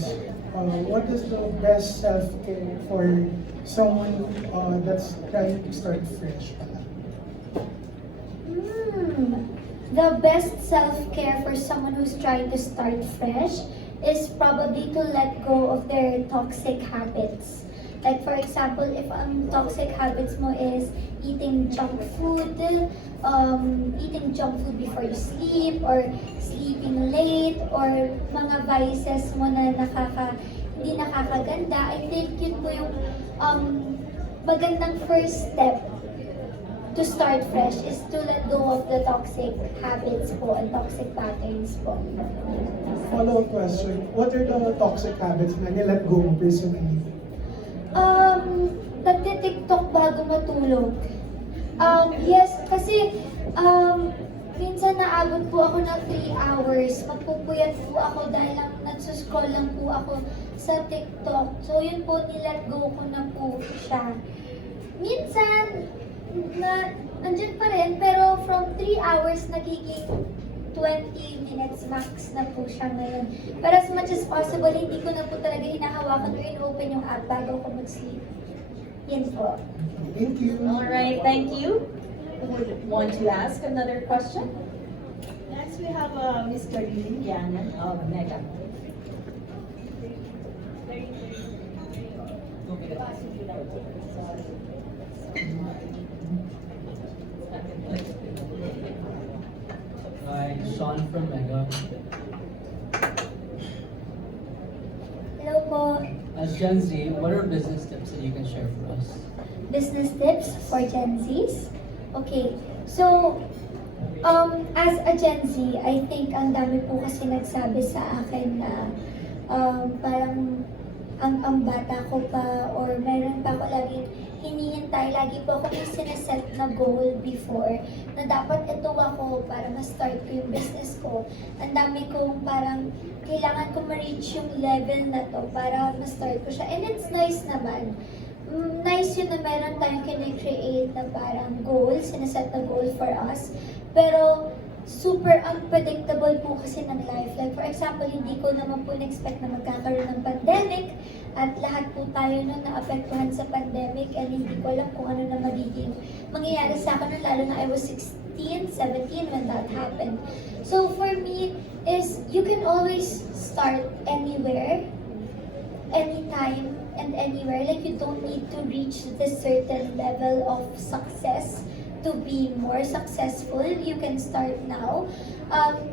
is, what is the best self-care for someone that's trying to start fresh? The best self-care for someone who's trying to start fresh is probably to let go of their toxic habits. Like for example, if ang toxic habits mo is eating junk food before you sleep, or sleeping late, or mga vices mo na hindi nakakaganda, I think yun po yung magandang first step to start fresh is to let go of the toxic habits po and toxic patterns po. Follow-up question, what are the toxic habits na nilet go mo personally? Nagti-TikTok bago matulog. Yes, kasi minsan naabot po ako ng 3 hours. Magpupuyat po ako dahil lang nagsuscroll lang po ako sa TikTok. So yun po, nilet go ko na po siya. Minsan, andyan pa rin, pero from 3 hours nagiging 20 minutes max na po siya ngayon. Pero as much as possible, hindi ko na po talaga hinahawakan or in-open yung app bago ko mag-sleep. Yan po. Thank you. All right, thank you. Who would want to ask another question? Next, we have Ms. Karine Yanan of Mega. Hi, Sean from Mega. Hello po. As Gen Z, what are business tips that you can share for us? Business tips for Gen Zs? Okay, so as a Gen Z, I think ang dami po kasi nagsabi sa akin na parang ang bata ko pa, or meron pa ako lagi hinihintay, lagi po ako may sineset na goal before na dapat ito ako para ma-start ko yung business ko. Ang dami kong parang kailangan ko ma-reach yung level na to para ma-start ko siya. And it's nice naman. Nice yun na meron tayong kine-create na parang goals, sineset na goal for us. Pero super unpredictable po kasi ng life. Like for example, hindi ko naman po in-expect na magkakaroon ng pandemic at lahat po tayo nun naapektuhan sa pandemic, and hindi ko alam kung ano na magiging mangyayari sa akin, lalo na I was 16, 17 when that happened. So for me is you can always start anywhere, anytime and anywhere. Like you don't need to reach this certain level of success to be more successful. You can start now.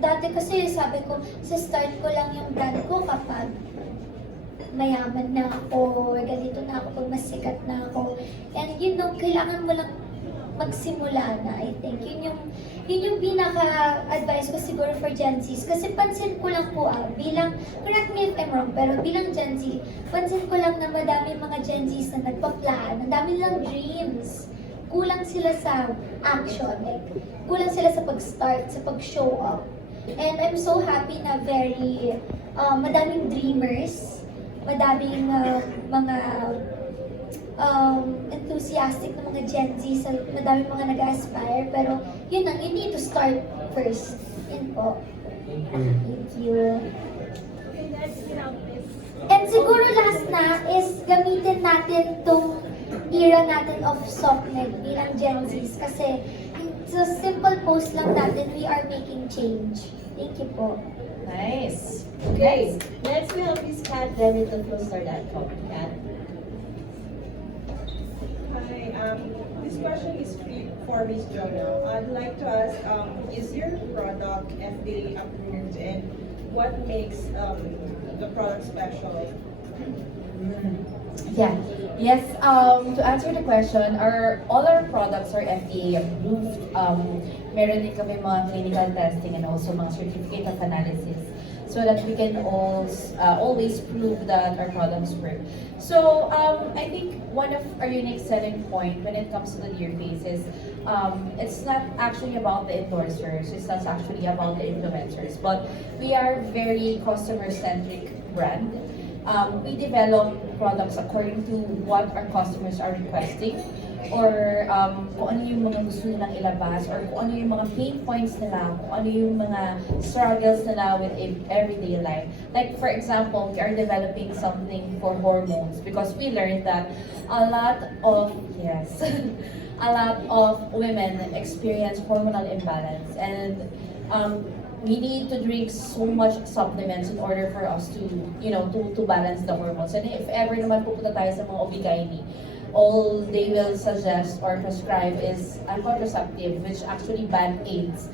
Dati kasi sabi ko, sa start ko lang yung brand ko kapag mayaman na ako, or ganito na ako, pag masikat na ako. And you know, kailangan mo lang magsimula na, I think. Yun yung pinaka-advice ko siguro for Gen Zs. Kasi pansin ko lang po, bilang, correct me if I'm wrong, pero bilang Gen Z, pansin ko lang na madami mga Gen Zs na nagpa-plan, ang dami lang dreams. Kulang sila sa action, like, kulang sila sa pag-start, sa pag-show up. And I'm so happy na madaming dreamers, madaming mga enthusiastic na mga Gen Z, madaming mga nag-aspire, pero yun lang, you need to start first. Yun po. Thank you. And siguro last na is gamitin natin tong era natin of SOCMED bilang Gen Zs kasi sa simple post lang natin, we are making change. Thank you po. Nice. Okay, next we have Ms. Kat Remit of Flowstar.com. Kat? Hi, this question is for Ms. Jonah. I'd like to ask, is your product FDA approved, and what makes the product special? Yeah. Yes. To answer the question, all our products are FDA approved. Meron din kami mga clinical testing and also mga certificate of analysis, so that we can always prove that our products work. So I think one of our unique selling point when it comes to the Dear Face is it's not actually about the endorsers. It's not actually about the influencers, but we are very customer-centric brand. We develop products according to what our customers are requesting. or kung ano yung mga gusto nilang ilabas, or kung ano yung mga pain points nila, kung ano yung mga struggles nila with everyday life. Like for example, we are developing something for hormones because we learned that a lot of a lot of women experience hormonal imbalance, and we need to drink so much supplements in order for us to, to balance the hormones. And if ever naman pupunta tayo sa mga OB-GYN, all they will suggest or prescribe is a contraceptive, which actually band-aids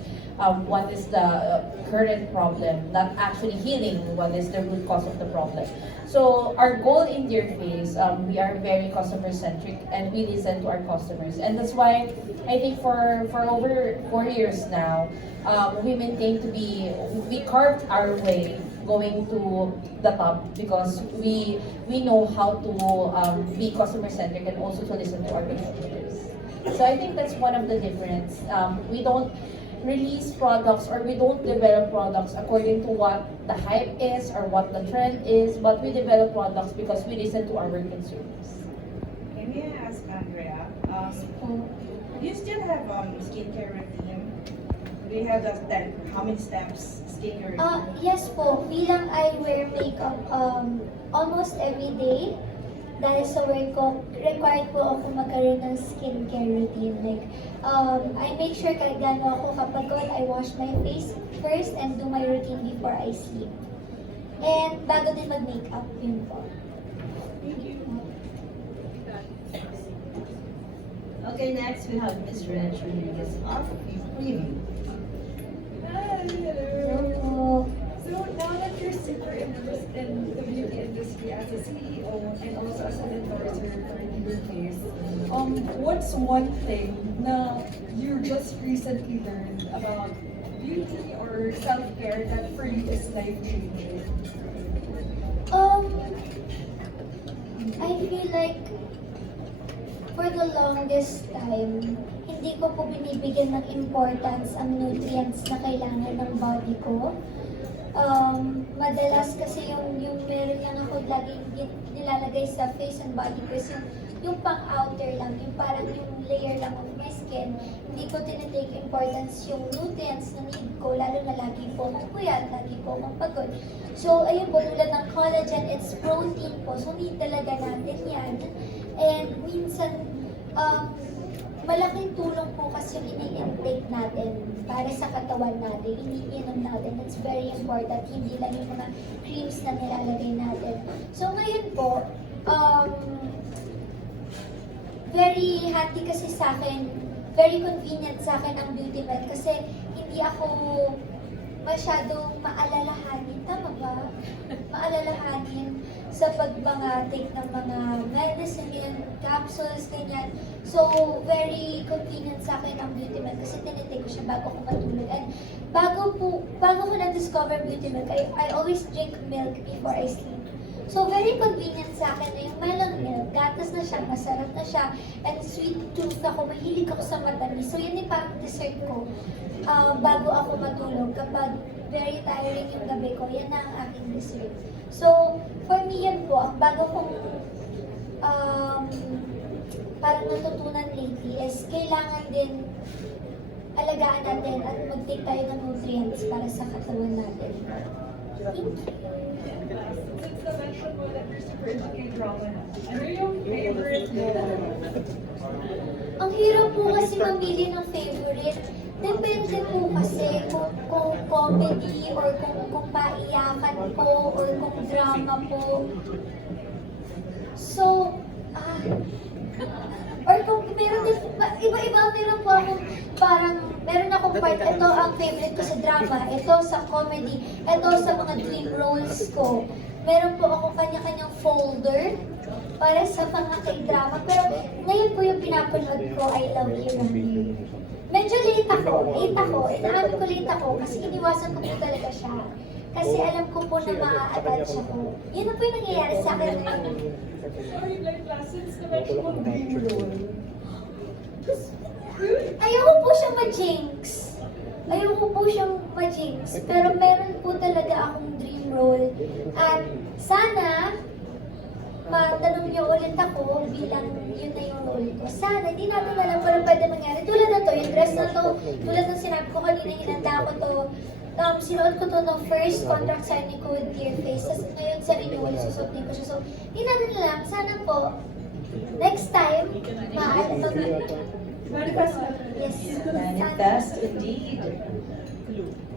what is the current problem, not actually healing what is the root cause of the problem. So our goal in Dearface, we are very customer-centric and we listen to our customers. And that's why I think for over 4 years now, we carved our way going to the top because we know how to be customer-centric and also to listen to our consumers. So I think that's one of the difference. We don't release products or we don't develop products according to what the hype is or what the trend is, but we develop products because we listen to our consumers. Okay, may I ask Andrea, do you still have skincare routine? Do you have how many steps skincare routine? Yes po, bilang I wear makeup almost every day. Dahil sa work ko, required po ako magkaroon ng skincare routine. Like, I make sure kahit gano'n ako kapagod, I wash my face first and do my routine before I sleep. And bago din mag-makeup, yun po. Thank you. Okay, next we have Ms. Reg Rodriguez of Preview. Hello. So now that you're super immersed in the beauty industry as a CEO and also as an endorser for Dearface, what's one thing na you just recently learned about beauty or self-care that for you is life-changing? I feel like for the longest time, hindi ko po binibigyan ng importance ang nutrients na kailangan ng body ko. Madalas kasi yung meron lang ako laging nilalagay sa face and body ko is yung pang outer lang, yung parang yung layer lang of my skin. Hindi ko tinitake importance yung nutrients na need ko, lalo na lagi po akong puyat, lagi po akong pagod. So, ayun po, tulad ng collagen, it's protein po, so need talaga natin yan. And minsan, malaking tulong po kasi yung ini-intake natin para sa katawan natin, iniinom natin. That's very important, hindi lang yung mga creams na nilalagay natin. So ngayon po, very handy kasi sa akin, very convenient sa akin ang Beauty Med kasi hindi ako masyadong maalalahanin, tama ba? Maalalahanin sa take ng mga medicine, yan, capsules, ganyan. So, very convenient sa akin ang Beauty Milk kasi tinitake ko siya bago ako matulog. And bago ko na-discover Beauty Milk, I always drink milk before I sleep. So, very convenient sa akin na yung melon milk. Gatas na siya, masarap na siya, and sweet tooth ako, mahilig ako sa matamis. So, yun yung parang dessert ko bago ako matulog. Kapag very tiring yung gabi ko, yan na ang aking dessert. So, for me yan po, ang bago kong parang natutunan lately is kailangan din alagaan natin at mag-take tayo ng nutrients para sa katawan natin. Thank you. Since na-mention mo that you're super into K-drama, ano yung favorite mo? Ang hirap po kasi mamili ng favorite. Depende po kasi kung comedy or kung paiyakan po or kung drama po. So, or kung meron din, iba-iba, meron po akong parang, meron akong part, ito ang favorite ko sa drama, ito sa comedy, ito sa mga dream roles ko. Meron po akong kanya-kanyang folder para sa mga k-drama. Pero ngayon po yung pinapanood ko, I Love You, Randy. Medyo late ako, inaamin ko late ako kasi iniwasan ko po talaga siya. Kasi alam ko po na maa-attach ako. Yun na po yung nangyayari sa akin ngayon. Sorry, like since na-mention mo dream role. Ayoko po siyang ma-jinx. Pero meron po talaga akong dream role. At sana, matanong niyo ulit na-present ako bilang yun na yung role ko. Sana, hindi natin alam kung ano pwede mangyari. Tulad na to, yung dress na to, tulad ng sinabi ko kanina, hinanda ko to. Sinuot ko to ng first contract signing ko with Dearface. Tapos ngayon sa renewal, susutin ko siya. So, hindi natin alam. Sana po, next time, maalam to na. Manifest. Yes. Manifest indeed.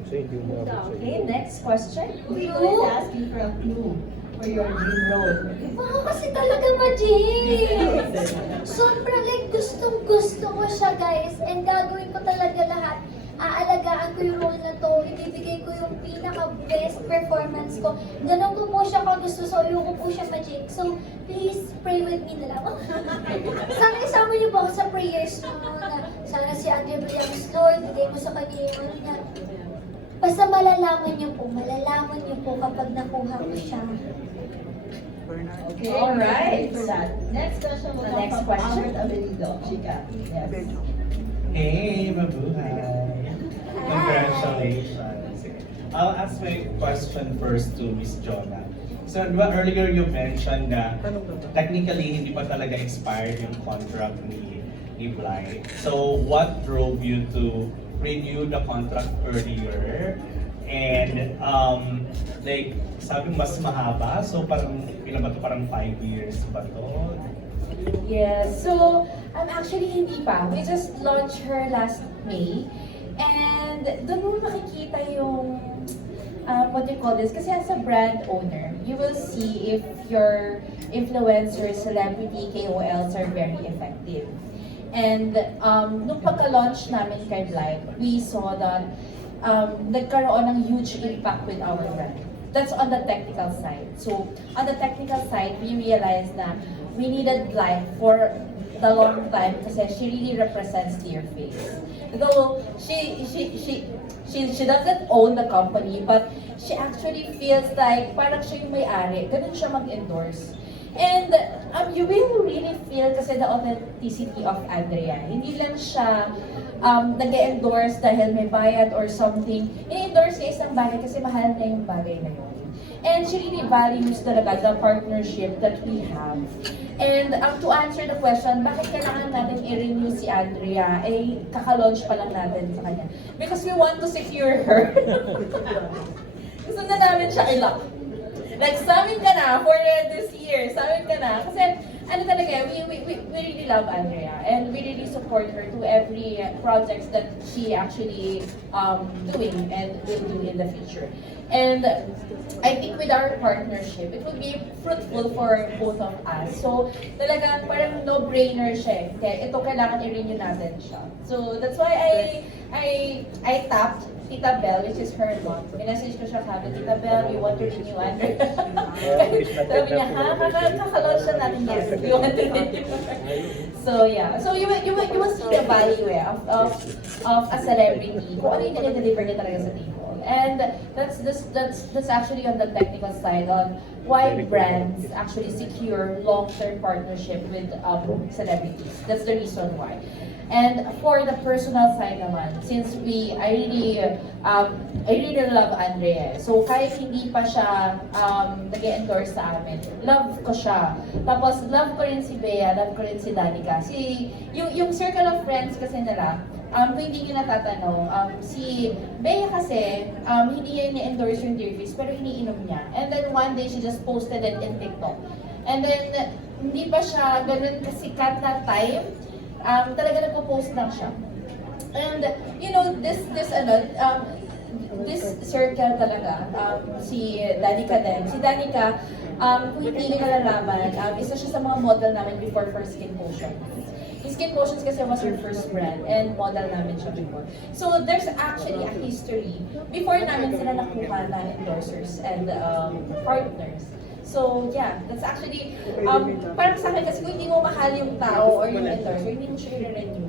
Okay, next question. We always asking for a clue for your dream role. Wow, kasi talaga Majin! Sobrang like gustong-gusto ko siya guys. And gagawin ko talaga lahat. Aalagaan ko yung role na to. Ibibigay ko yung pinaka-best performance ko. Ganun ko po siya kagusto. So, ayoko po siya Majin. So, please pray with me na lang. Sana isama niyo po ako sa prayers niyo na sana si Andre Brianos, Lord, bigay mo sa kanya yung ano niya. Basta malalaman niyo po kapag nakuha ko siya. Okay. All right. Next question will come Next from question. Albert Avenido. Chika. Yes. Hey, mabuhay! Congratulations! I'll ask my question first to Miss Jonah. So, di ba earlier you mentioned na technically hindi pa talaga expired yung contract ni Bly. So, what drove you to renew the contract earlier? And like, sabi mas mahaba, so parang ilan ba to? Parang 5 years ba to? Yes, so actually hindi pa. We just launched her last May. And doon mo makikita yung what do you call this? Kasi as a brand owner, you will see if your influencers, celebrity, KOLs are very effective. And nung pagka-launch namin kay Bly, we saw that nagkaroon ng huge impact with our brand. That's on the technical side. So, on the technical side, we realized na we needed Bly for the long time kasi she really represents Dearface. Though she doesn't own the company, but she actually feels like parang siya yung may-ari. Ganun siya mag-endorse. And you will really feel kasi the authenticity of Andrea. Hindi lang siya nag-endorse dahil may bayad or something. I-endorse niya isang bagay kasi mahal na yung bagay na yun. And she really values talaga the partnership that we have. And to answer the question, bakit kailangan natin i-renew si Andrea? Eh, kaka-launch pa lang natin sa kanya. Because we want to secure her. Gusto na namin siya i-lock. Like, samin ka na for this year. Samin ka na. Kasi, ano talaga, we really love Andrea. And we really support her to every projects that she actually doing and will do in the future. And I think with our partnership, it will be fruitful for both of us. So, talagang parang no-brainer siya. Kaya ito kailangan i-renew natin siya. So, that's why I tapped Tita Bell, which is her mom. Minessage ko siya sabi, Tita Bell, we want to renew Andrea. Sabi niya, kaka-launch na natin, yes, we want to renew. So yeah, so you will see the value of a celebrity, kung ano yung deliver niya talaga sa table. And that's actually on the technical side on why brands actually secure long-term partnership with celebrities. That's the reason why. And for the personal side naman, since I really love Andrea. So kahit hindi pa siya nag-endorse sa amin, love ko siya. Tapos love ko rin si Bea, love ko rin si Danica. Yung circle of friends kasi nila, kung hindi nyo natatanong, si Bea kasi, hindi niya ni-endorse yung Dearface, pero iniinom niya. And then one day, she just posted it in TikTok. And then, hindi pa siya ganun kasikat na time, talaga nagpo-post lang siya. And, you know, this circle talaga, si Danica din. Si Danica, kung hindi nyo nalalaman, isa siya sa mga model namin before for Skin Potions. Skin Potions kasi was her first brand and model namin siya before. So there's actually a history before namin sila nakuha na endorsers and partners. So yeah, that's actually, parang sa akin kasi kung hindi mo mahal yung tao or yung endorser, hindi mo siya i-renew.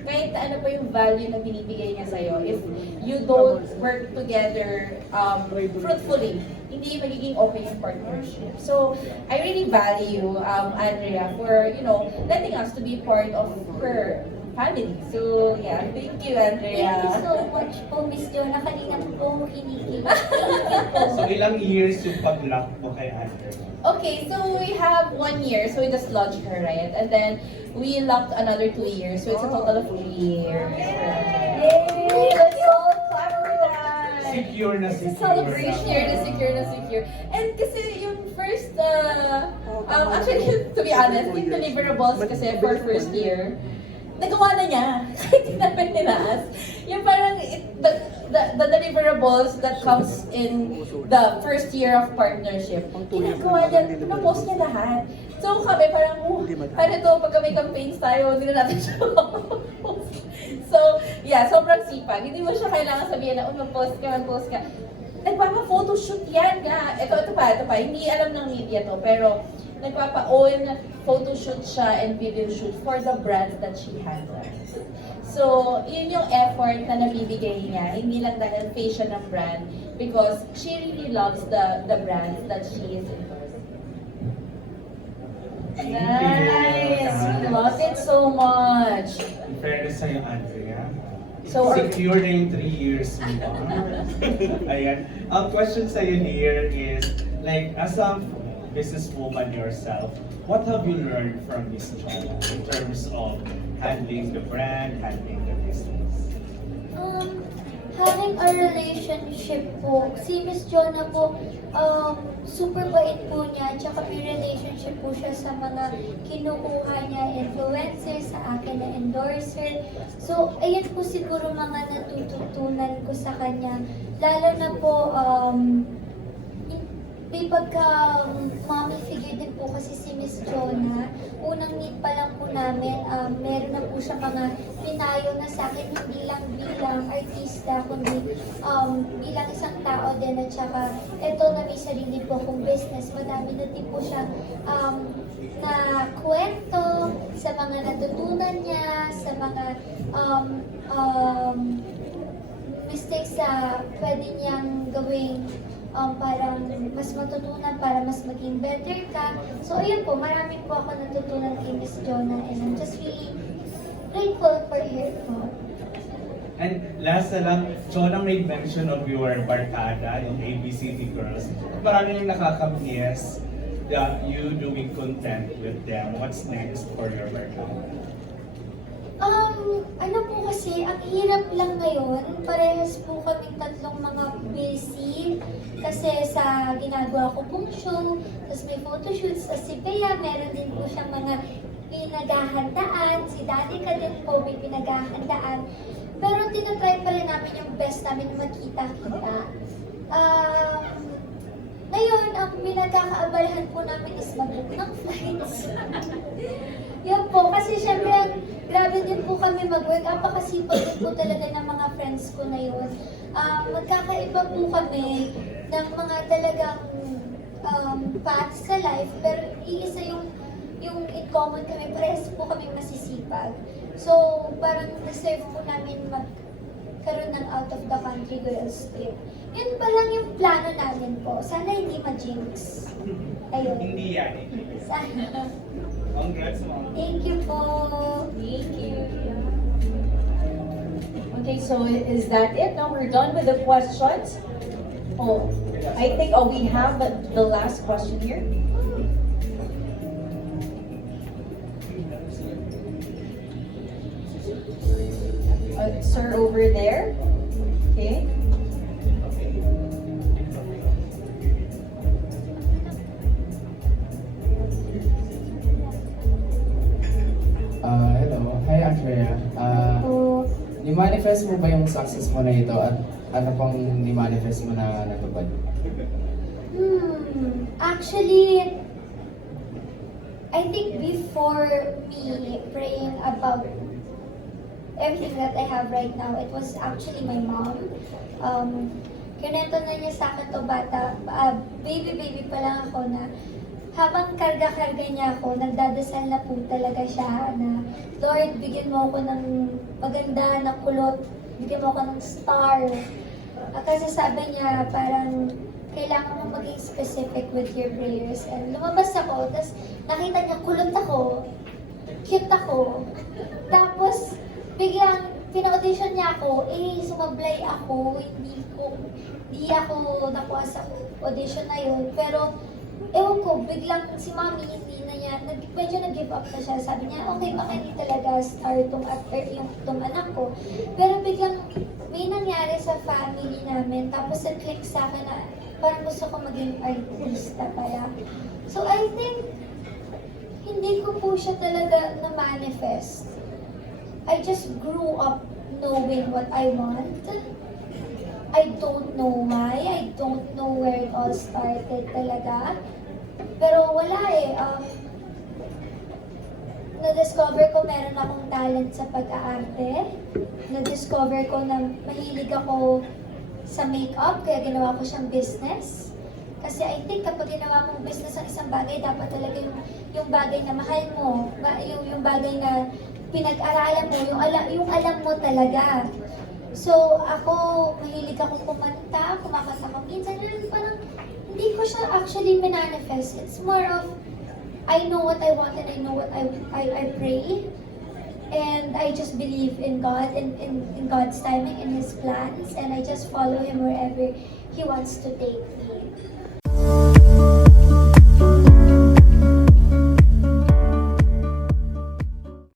Kahit ano pa yung value na binibigay niya sa'yo, if you don't work together fruitfully, hindi magiging okay yung partnership. So, I really value Andrea for, you know, letting us to be part of her family. So, yeah, thank you, Andrea. Thank you so much po, Miss Jonah. Kanina po kinikilig. Thank you po. So ilang years yung pag-lock mo kay Andrea? Okay, so we have 1 year, so we just launched her, right? And then we locked another 2 years, so it's a total of 3 years. Yay! Let's all clap for that! Secure na secure. Secure na secure na secure. And kasi yung first, actually, to be honest, yung deliverables kasi for first year, nagawa na niya. Kahit hindi namin ninaas. Yung parang, the deliverables that comes in the first year of partnership, ginagawa niya, pinapost niya lahat. So kami parang, paano to, pagka may campaigns tayo, hindi na natin siya post. So, yeah, sobrang sipag. Hindi mo siya kailangan sabihin na, mag-post ka. Nagpapa-photoshoot yan nga. Ito pa. Hindi alam ng media to, pero nagpapa-own photoshoot siya and video shoot for the brands that she handles. So, yun yung effort na nabibigay niya. Hindi lang dahil face siya ng brand because she really loves the brands that she is endorsing. Nice! We love it so much. In fairness sa'yo, Andrea. So, secure na yung 3 years mo. Ayan. Ang question sa'yo here is, like, as a businesswoman yourself, what have you learned from Miss Jonah in terms of handling the brand, handling the business? Having a relationship po, si Miss Jonah po, super bait po niya, tsaka may relationship po siya sa mga kinukuha niya, influencers, sa akin na endorser. So, ayun po siguro mga natututunan ko sa kanya. Lalo na po, may mommy figure din po kasi si Miss Jonah. Unang meet pa lang po namin, meron na po siya mga pinayo na sa akin, hindi lang bilang artista, kundi bilang isang tao din. At saka, eto na may sarili po akong business. Madami na din po siya na kwento sa mga natutunan niya, sa mga mistakes na pwede niyang gawing parang mas matutunan para mas maging better ka. So, ayun po, marami po ako natutunan kay Miss Jonah and I'm just really grateful for her po. And last na lang, Jonah made mention of your barkada, yung ABCD Girls. Marami nang nakakamiss you doing content with them. What's next for your barkada? Ano po kasi, ang hirap lang ngayon, parehas po kaming tatlong mga busy kasi sa ginagawa ko pong show, tapos may photoshoots, tapos si Bea, meron din po siyang mga pinaghahandaan, si Daddy ka din po may pinaghahandaan, pero tinatry pa rin namin yung best namin magkita-kita. Ngayon, ang pinagkakaabalahan po namin is mag-book ng flights. Yan po, kasi syempre, grabe din po kami mag-work. Apakasipag din po talaga ng mga friends ko na yun. Magkakaiba po kami ng mga talagang paths sa life, pero iisa yung in common kami, parehas po kami masisipag. So, parang deserve po namin magkaroon ng out of the country girls trip. Yun pa lang yung plano namin po. Sana hindi ma-jinx. Ayun. Hindi yan. Sana. Congrats, Mom. Thank you po. Thank you. Okay, so is that it? Now we're done with the questions. Oh, I think we have the last question here. Sir over there. Okay. Hello. Hi, Andrea. Po. Ni-manifest mo ba yung success mo na ito at ano pang ni-manifest mo na natupad? Actually, I think before me praying about everything that I have right now, it was actually my mom. Kinento na niya sa akin to bata, baby pa lang ako na habang karga-karga niya ako, nagdadasal na po talaga siya na, Lord, bigyan mo ako ng maganda na kulot, bigyan mo ako ng star. Kasi sabi niya, parang kailangan mo maging specific with your prayers. And lumabas ako, tapos nakita niya kulot ako, cute ako. Tapos, biglang pina-audition niya ako, sumablay ako, hindi ako nakuha sa audition na yun. Pero, ewan ko, biglang si Mami, hindi na niya, medyo nag-give up na siya. Sabi niya, okay, baka hindi talaga star tong anak ko. Pero biglang, may nangyari sa family namin, tapos nag-click sa akin na parang gusto ko maging artista pala. So I think, hindi ko po siya talaga na-manifest. I just grew up knowing what I want. I don't know why, I don't know where it all started talaga. Pero wala na-discover ko meron akong talent sa pag-aarte. Na-discover ko na mahilig ako sa makeup, kaya ginawa ko siyang business. Kasi I think kapag ginawa mong business ang isang bagay, dapat talaga yung bagay na mahal mo, yung bagay na pinag-aralan mo, yung alam mo talaga. So ako, mahilig akong kumanta, kumakanta ko minsan, parang hindi ko siya actually manifest. It's more of, I know what I want and I know what I pray. And I just believe in God and in God's timing and His plans. And I just follow Him wherever He wants to take me.